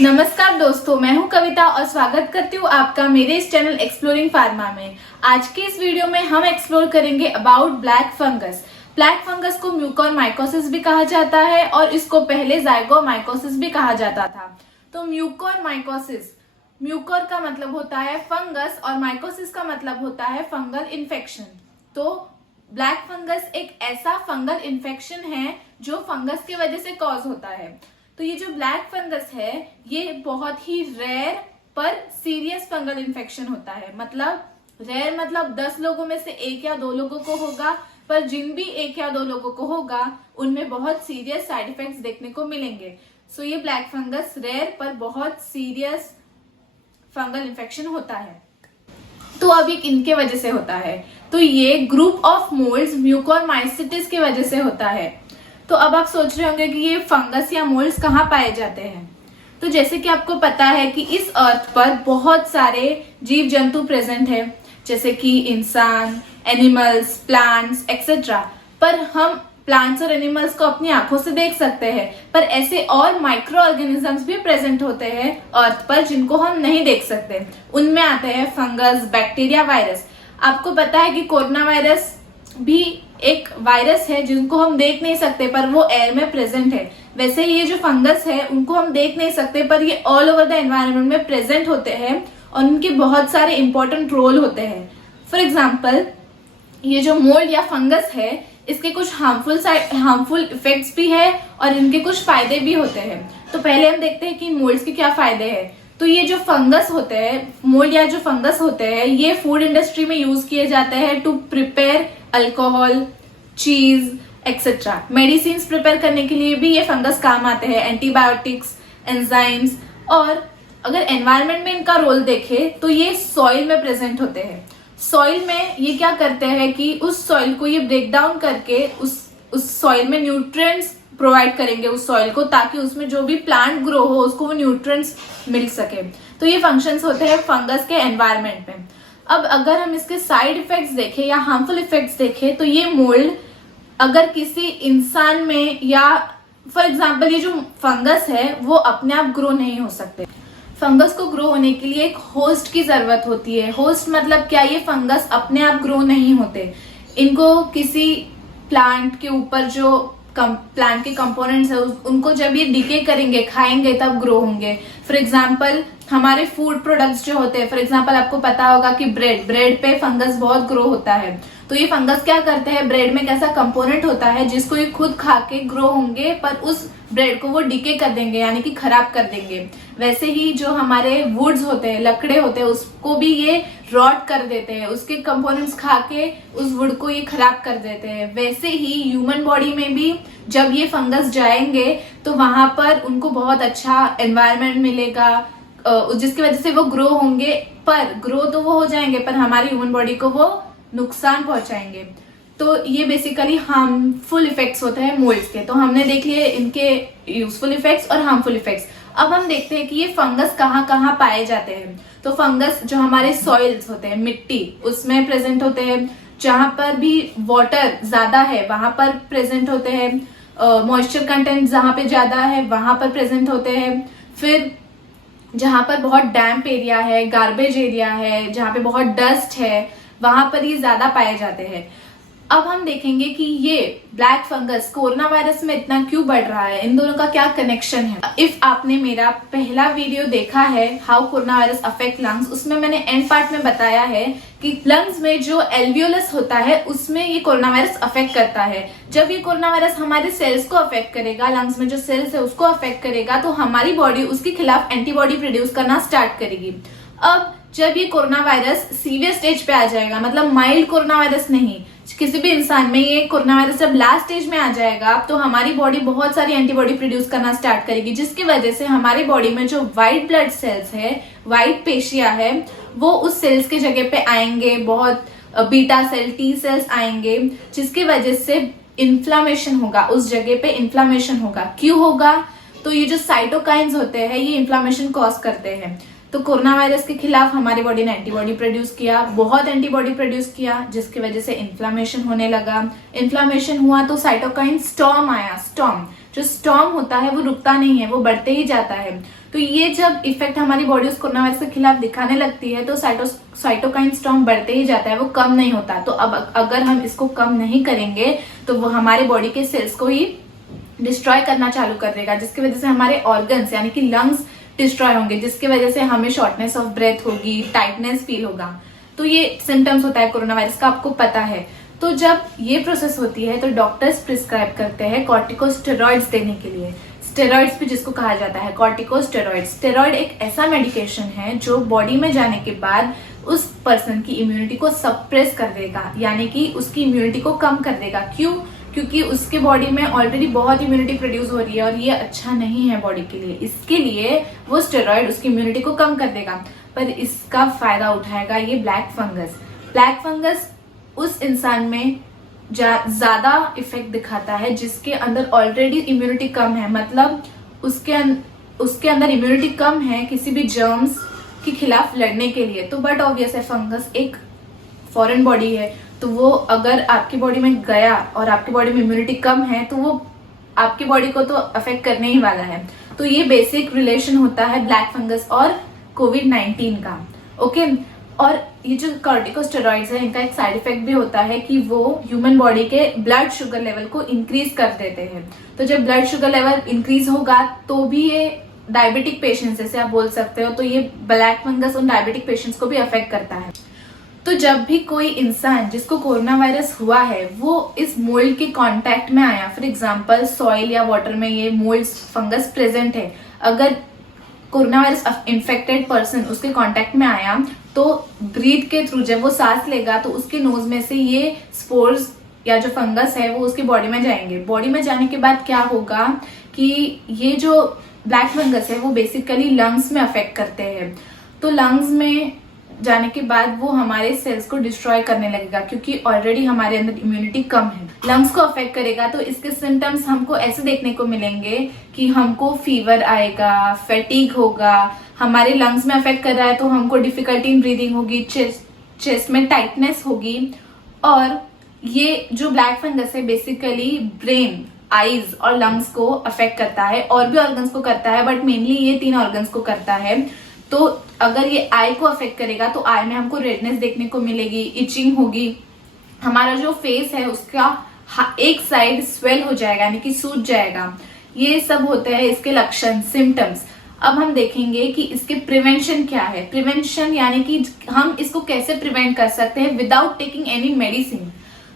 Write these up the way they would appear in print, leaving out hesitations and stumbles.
नमस्कार दोस्तों, मैं हूं कविता और स्वागत करती हूं आपका मेरे इस चैनल एक्सप्लोरिंग फार्मा में। आज के इस वीडियो में हम एक्सप्लोर करेंगे about black fungus. Black fungus को म्यूकोरमाइकोसिस भी कहा जाता है और इसको पहले जाइगोमाइकोसिस भी कहा जाता था। तो म्यूकोरमाइकोसिस, म्यूकोर का मतलब होता है फंगस और माइकोसिस का मतलब होता है फंगल इन्फेक्शन। तो ब्लैक फंगस एक ऐसा फंगल इन्फेक्शन है जो फंगस की वजह से कॉज होता है। तो ये जो ब्लैक फंगस है ये बहुत ही रेयर पर सीरियस फंगल इन्फेक्शन होता है। मतलब रेयर मतलब 10 लोगों में से 1 या 2 लोगों को होगा, पर जिन भी 1 या 2 लोगों को होगा उनमें बहुत सीरियस साइड इफेक्ट्स देखने को मिलेंगे। सो ये ब्लैक फंगस रेयर पर बहुत सीरियस फंगल इन्फेक्शन होता है। तो अब ये किनके वजह से होता है? तो ये ग्रुप ऑफ मोल्ड्स म्यूकोरमाइसिटिस की वजह से होता है। तो अब आप सोच रहे होंगे कि ये फंगस या मोल्ड्स कहाँ पाए जाते हैं। तो जैसे कि आपको पता है कि इस अर्थ पर बहुत सारे जीव जंतु प्रेजेंट है, जैसे कि इंसान, एनिमल्स, प्लांट्स एक्सेट्रा। पर हम प्लांट्स और एनिमल्स को अपनी आंखों से देख सकते हैं, पर ऐसे और माइक्रो ऑर्गेनिजम्स भी प्रेजेंट होते हैं अर्थ पर जिनको हम नहीं देख सकते। उनमें आते हैं फंगस, बैक्टीरिया, वायरस। आपको पता है कि कोरोना वायरस भी एक वायरस है जिनको हम देख नहीं सकते पर वो एयर में प्रेजेंट है। वैसे ये जो फंगस है उनको हम देख नहीं सकते पर ये ऑल ओवर द एनवायरनमेंट में प्रेजेंट होते हैं और उनके बहुत सारे इंपॉर्टेंट रोल होते हैं। फॉर एग्जाम्पल, ये जो मोल्ड या फंगस है इसके कुछ हार्मफुल इफेक्ट्स भी है और इनके कुछ फायदे भी होते हैं। तो पहले हम देखते हैं कि मोल्ड्स के क्या फायदे हैं। तो ये जो फंगस होते हैं, मोल्ड या जो फंगस होते हैं, ये फूड इंडस्ट्री में यूज किए जाते हैं टू प्रिपेयर अल्कोहल, चीज एक्सेट्रा। मेडिसिन प्रिपेयर करने के लिए भी ये फंगस काम आते हैं, एंटीबायोटिक्स, एंजाइम्स। और अगर एनवायरनमेंट में इनका रोल देखे तो ये सॉइल में प्रेजेंट होते हैं। सॉइल में ये क्या करते हैं कि उस सॉइल को ये ब्रेक डाउन करके उस सॉइल में न्यूट्रिएंट्स प्रोवाइड करेंगे उस सॉइल को, ताकि उसमें जो भी प्लांट ग्रो हो उसको वो न्यूट्रिएंट्स मिल सके। तो ये फंक्शंस होते हैं फंगस के एनवायरनमेंट में। अब अगर हम इसके साइड इफेक्ट्स देखें या हार्मफुल इफेक्ट्स देखें तो ये मोल्ड अगर किसी इंसान में या फॉर एग्जांपल ये जो फंगस है वो अपने आप ग्रो नहीं हो सकते। फंगस को ग्रो होने के लिए एक होस्ट की जरूरत होती है। होस्ट मतलब क्या? ये फंगस अपने आप ग्रो नहीं होते, इनको किसी प्लांट के ऊपर जो प्लांट के कंपोनेंट्स है उनको जब ये डिके करेंगे, खाएंगे, तब ग्रो होंगे। फॉर एग्जाम्पल हमारे फूड प्रोडक्ट्स जो होते हैं, फॉर एग्जाम्पल आपको पता होगा कि ब्रेड पे फंगस बहुत ग्रो होता है। तो ये फंगस क्या करते हैं, ब्रेड में एक ऐसा कंपोनेंट होता है जिसको ये खुद खा के ग्रो होंगे, पर उस ब्रेड को वो डिके कर देंगे, यानी कि खराब कर देंगे। वैसे ही जो हमारे वुड्स होते हैं, लकड़े होते हैं, उसको भी ये रॉट कर देते हैं, उसके कंपोनेंट्स खा के उस वुड को ये खराब कर देते हैं। वैसे ही ह्यूमन बॉडी में भी जब ये फंगस जाएंगे तो वहां पर उनको बहुत अच्छा एनवायरनमेंट मिलेगा जिसकी वजह से वो ग्रो होंगे। पर ग्रो तो वो हो जाएंगे पर हमारी ह्यूमन बॉडी को वो नुकसान पहुंचाएंगे। तो ये बेसिकली हार्मफुल इफेक्ट्स होते हैं मोल्ड्स के। तो हमने देख लिए इनके यूजफुल इफेक्ट्स और हार्मफुल इफेक्ट्स। अब हम देखते हैं कि ये फंगस कहाँ कहाँ पाए जाते हैं। तो फंगस जो हमारे सॉइल्स होते हैं, मिट्टी, उसमें प्रेजेंट होते हैं। जहां पर भी वाटर ज्यादा है वहां पर प्रेजेंट होते हैं। मॉइस्चर कंटेंट जहां पे ज्यादा है वहां पर प्रेजेंट होते हैं। फिर जहां पर बहुत डैम्प एरिया है, गार्बेज एरिया है, जहां पे बहुत डस्ट है, वहां पर ये ज्यादा पाए जाते हैं। अब हम देखेंगे कि ये ब्लैक फंगस कोरोना वायरस में इतना क्यों बढ़ रहा है, इन दोनों का क्या कनेक्शन है। इफ आपने मेरा पहला वीडियो देखा है how corona virus affect lungs, उसमें मैंने एंड पार्ट में बताया है कि लंग्स में जो एल्वियोलस होता है उसमें ये कोरोना वायरस अफेक्ट करता है। जब ये कोरोना वायरस हमारे सेल्स को अफेक्ट करेगा, लंग्स में जो सेल्स है उसको अफेक्ट करेगा, तो हमारी बॉडी उसके खिलाफ एंटीबॉडी प्रोड्यूस करना स्टार्ट करेगी। अब जब ये कोरोना वायरस सीवियर स्टेज पे आ जाएगा, मतलब माइल्ड कोरोना वायरस नहीं, किसी भी इंसान में ये कोरोना वायरस जब लास्ट स्टेज में आ जाएगा तो हमारी बॉडी बहुत सारी एंटीबॉडी प्रोड्यूस करना स्टार्ट करेगी, जिसकी वजह से हमारी बॉडी में जो व्हाइट ब्लड सेल्स है, व्हाइट पेशियां है, वो उस सेल्स के जगह पे आएंगे। बहुत बीटा सेल, टी सेल्स आएंगे, जिसकी वजह से इन्फ्लामेशन होगा, उस जगह पे इन्फ्लामेशन होगा। क्यों होगा? तो ये जो साइटोकाइन्स होते हैं ये इन्फ्लामेशन कॉज करते हैं। तो कोरोना वायरस के खिलाफ हमारी बॉडी ने एंटीबॉडी प्रोड्यूस किया, बहुत एंटीबॉडी प्रोड्यूस किया, जिसकी वजह से इन्फ्लामेशन होने लगा। इन्फ्लामेशन हुआ तो साइटोकाइन स्टॉर्म आया। स्टॉर्म जो स्टॉर्म होता है वो रुकता नहीं है, वो बढ़ते ही जाता है। तो ये जब इफेक्ट हमारी बॉडी उस कोरोना वायरस के खिलाफ दिखाने लगती है तो साइटोकाइन स्टॉर्म बढ़ते ही जाता है, वो कम नहीं होता। तो अब अगर हम इसको कम नहीं करेंगे तो वो हमारे बॉडी के सेल्स को ही डिस्ट्रॉय करना चालू कर देगा, जिसकी वजह से हमारे ऑर्गन्स यानी कि लंग्स डिस्ट्रॉय होंगे, जिसकी वजह से हमें शॉर्टनेस ऑफ ब्रेथ होगी, टाइटनेस फील होगा। तो ये सिम्टम्स होता है कोरोना वायरस का, आपको पता है। तो जब ये प्रोसेस होती है तो डॉक्टर्स प्रिस्क्राइब करते हैं कॉर्टिकोस्टेरॉइड्स देने के लिए। स्टेरॉइड्स भी जिसको कहा जाता है कॉर्टिकोस्टेरॉइड्स। स्टेरॉइड एक ऐसा मेडिकेशन है जो बॉडी में जाने के बाद उस पर्सन की इम्यूनिटी को सप्रेस कर देगा, यानी कि उसकी इम्यूनिटी को कम कर देगा। क्यों? क्योंकि उसके बॉडी में ऑलरेडी बहुत इम्यूनिटी प्रोड्यूस हो रही है और ये अच्छा नहीं है बॉडी के लिए। इसके लिए वो स्टेरॉइड उसकी इम्यूनिटी को कम कर देगा। पर इसका फायदा उठाएगा ये ब्लैक फंगस। ब्लैक फंगस उस इंसान में ज्यादा इफेक्ट दिखाता है जिसके अंदर ऑलरेडी इम्यूनिटी कम है, मतलब उसके अंदर इम्यूनिटी कम है किसी भी जर्म्स के खिलाफ लड़ने के लिए। तो बट ऑब्वियस है, फंगस एक फॉरेन बॉडी है, तो वो अगर आपकी बॉडी में गया और आपकी बॉडी में इम्यूनिटी कम है तो वो आपकी बॉडी को तो अफेक्ट करने ही वाला है। तो ये बेसिक रिलेशन होता है ब्लैक फंगस और कोविड-19 का। ओके, और ये जो कॉर्टिकोस्टेरॉइड्स है इनका एक साइड इफेक्ट भी होता है कि वो ह्यूमन बॉडी के ब्लड शुगर लेवल को इंक्रीज कर देते हैं। तो जब ब्लड शुगर लेवल इंक्रीज होगा तो भी ये डायबिटिक पेशेंट्स जैसे आप बोल सकते हो, तो ये ब्लैक फंगस उन डायबिटिक पेशेंट्स को भी अफेक्ट करता है। तो जब भी कोई इंसान जिसको कोरोना वायरस हुआ है वो इस मोल्ड के कांटेक्ट में आया, फॉर एग्जांपल सॉइल या वाटर में ये मोल्ड फंगस प्रेजेंट है, अगर कोरोना वायरस इन्फेक्टेड पर्सन उसके कांटेक्ट में आया तो ब्रीथ के थ्रू जब वो सांस लेगा तो उसके नोज में से ये स्पोर्स या जो फंगस है वो उसकी बॉडी में जाएंगे। बॉडी में जाने के बाद क्या होगा कि ये जो ब्लैक फंगस है वो बेसिकली लंग्स में अफेक्ट करते हैं। तो लंग्स में जाने के बाद वो हमारे सेल्स को डिस्ट्रॉय करने लगेगा क्योंकि ऑलरेडी हमारे अंदर इम्यूनिटी कम है। लंग्स को अफेक्ट करेगा तो इसके सिम्टम्स हमको ऐसे देखने को मिलेंगे कि हमको फीवर आएगा, फैटिग होगा, हमारे लंग्स में अफेक्ट कर रहा है तो हमको डिफिकल्टी इन ब्रीदिंग होगी, चेस्ट में टाइटनेस होगी। और ये जो ब्लैक फंगस है बेसिकली ब्रेन, आईज और लंग्स को अफेक्ट करता है, और भी ऑर्गन्स को करता है बट मेनली ये 3 ऑर्गन्स को करता है। तो अगर ये आई को अफेक्ट करेगा तो आई में हमको रेडनेस देखने को मिलेगी, इचिंग होगी, हमारा जो फेस है उसका एक साइड स्वेल हो जाएगा यानी कि सूज जाएगा। ये सब होते हैं इसके लक्षण, सिम्टम्स। अब हम देखेंगे कि इसके प्रिवेंशन क्या है। प्रिवेंशन यानी कि हम इसको कैसे प्रिवेंट कर सकते हैं विदाउट टेकिंग एनी मेडिसिन।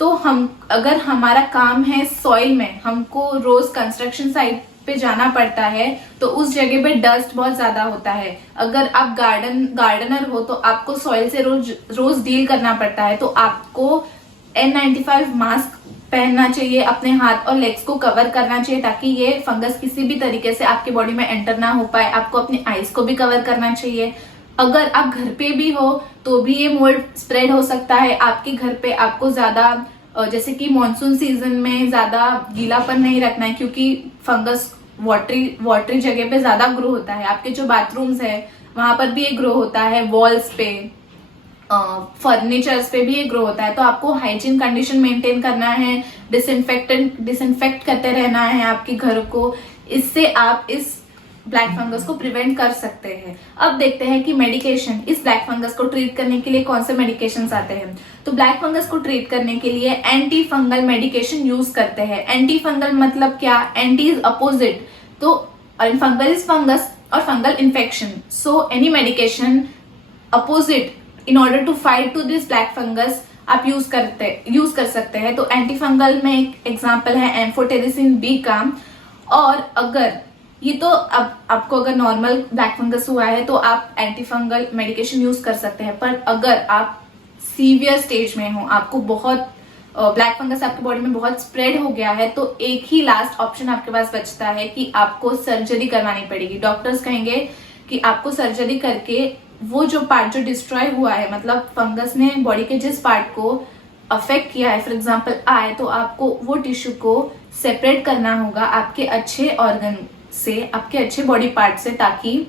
तो हम अगर हमारा काम है सॉइल में, हमको रोज कंस्ट्रक्शन साइट पे जाना पड़ता है तो उस जगह पे डस्ट बहुत ज्यादा होता है। अगर आप गार्डनर हो तो आपको सॉइल से रोज डील करना पड़ता है, तो आपको N95 मास्क पहनना चाहिए, अपने हाथ और लेग्स को कवर करना चाहिए ताकि ये फंगस किसी भी तरीके से आपके बॉडी में एंटर ना हो पाए। आपको अपनी आईज को भी कवर करना चाहिए। अगर आप घर पे भी हो तो भी ये मोल्ड स्प्रेड हो सकता है आपके घर पे। आपको ज्यादा जैसे कि मॉनसून सीजन में ज्यादा गीलापन नहीं रखना है क्योंकि फंगस वाटरी जगह पे ज्यादा ग्रो होता है। आपके जो बाथरूम्स है वहां पर भी ये ग्रो होता है, वॉल्स पे, फर्नीचर्स पे भी ये ग्रो होता है। तो आपको हाइजीन कंडीशन मेंटेन करना है, डिसइंफेक्ट करते रहना है आपके घर को। इससे आप इस ब्लैक फंगस को प्रिवेंट कर सकते हैं। अब देखते हैं कि मेडिकेशन, इस ब्लैक फंगस को ट्रीट करने के लिए कौन से मेडिकेशंस आते हैं। तो ब्लैक फंगस को ट्रीट करने के लिए एंटी फंगल मेडिकेशन यूज करते हैं। एंटी फंगल मतलब क्या? एंटी इज अपोजिट, तो फंगल इज फंगस और fungal infection. So any medication opposite in order to fight to this black fungus आप यूज कर सकते हैं। तो एंटी फंगल में एक एग्जाम्पल है एम्फोटेरिसिन बी का। और अगर ये तो अब आपको अगर नॉर्मल ब्लैक फंगस हुआ है तो आप एंटी फंगल मेडिकेशन यूज कर सकते हैं। पर अगर आप सीवियर स्टेज में हो, आपको बहुत ब्लैक फंगस आपकी बॉडी में बहुत स्प्रेड हो गया है, तो एक ही लास्ट ऑप्शन आपके पास बचता है कि आपको सर्जरी करवानी पड़ेगी। डॉक्टर्स कहेंगे कि आपको सर्जरी करके वो जो पार्ट जो डिस्ट्रॉय हुआ है, मतलब फंगस ने बॉडी के जिस पार्ट को अफेक्ट किया है, फॉर एग्जाम्पल आए, तो आपको वो टिश्यू को सेपरेट करना होगा आपके अच्छे ऑर्गन से, आपके अच्छे बॉडी पार्ट से, ताकि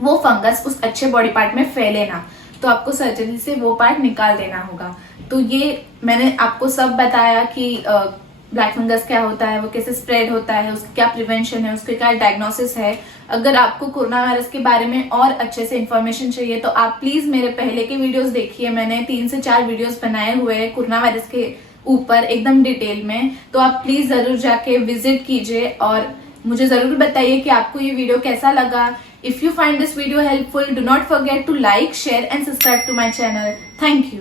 वो फंगस उस अच्छे बॉडी पार्ट में फैले ना। तो आपको सर्जरी से वो पार्ट निकाल देना होगा। तो ये मैंने आपको सब बताया कि ब्लैक फंगस क्या होता है, वो कैसे स्प्रेड होता है, उसकी क्या प्रिवेंशन है, उसके क्या डायग्नोसिस है। अगर आपको कोरोना वायरस के बारे में और अच्छे से इन्फॉर्मेशन चाहिए तो आप प्लीज मेरे पहले के वीडियोस देखिए। मैंने 3 से 4 वीडियोस बनाए हुए हैं कोरोना वायरस के ऊपर एकदम डिटेल में, तो आप प्लीज जरूर जाके विजिट कीजिए और मुझे जरूर बताइए कि आपको ये वीडियो कैसा लगा। If you find this video helpful, do not forget to like, share and subscribe to my channel. Thank you.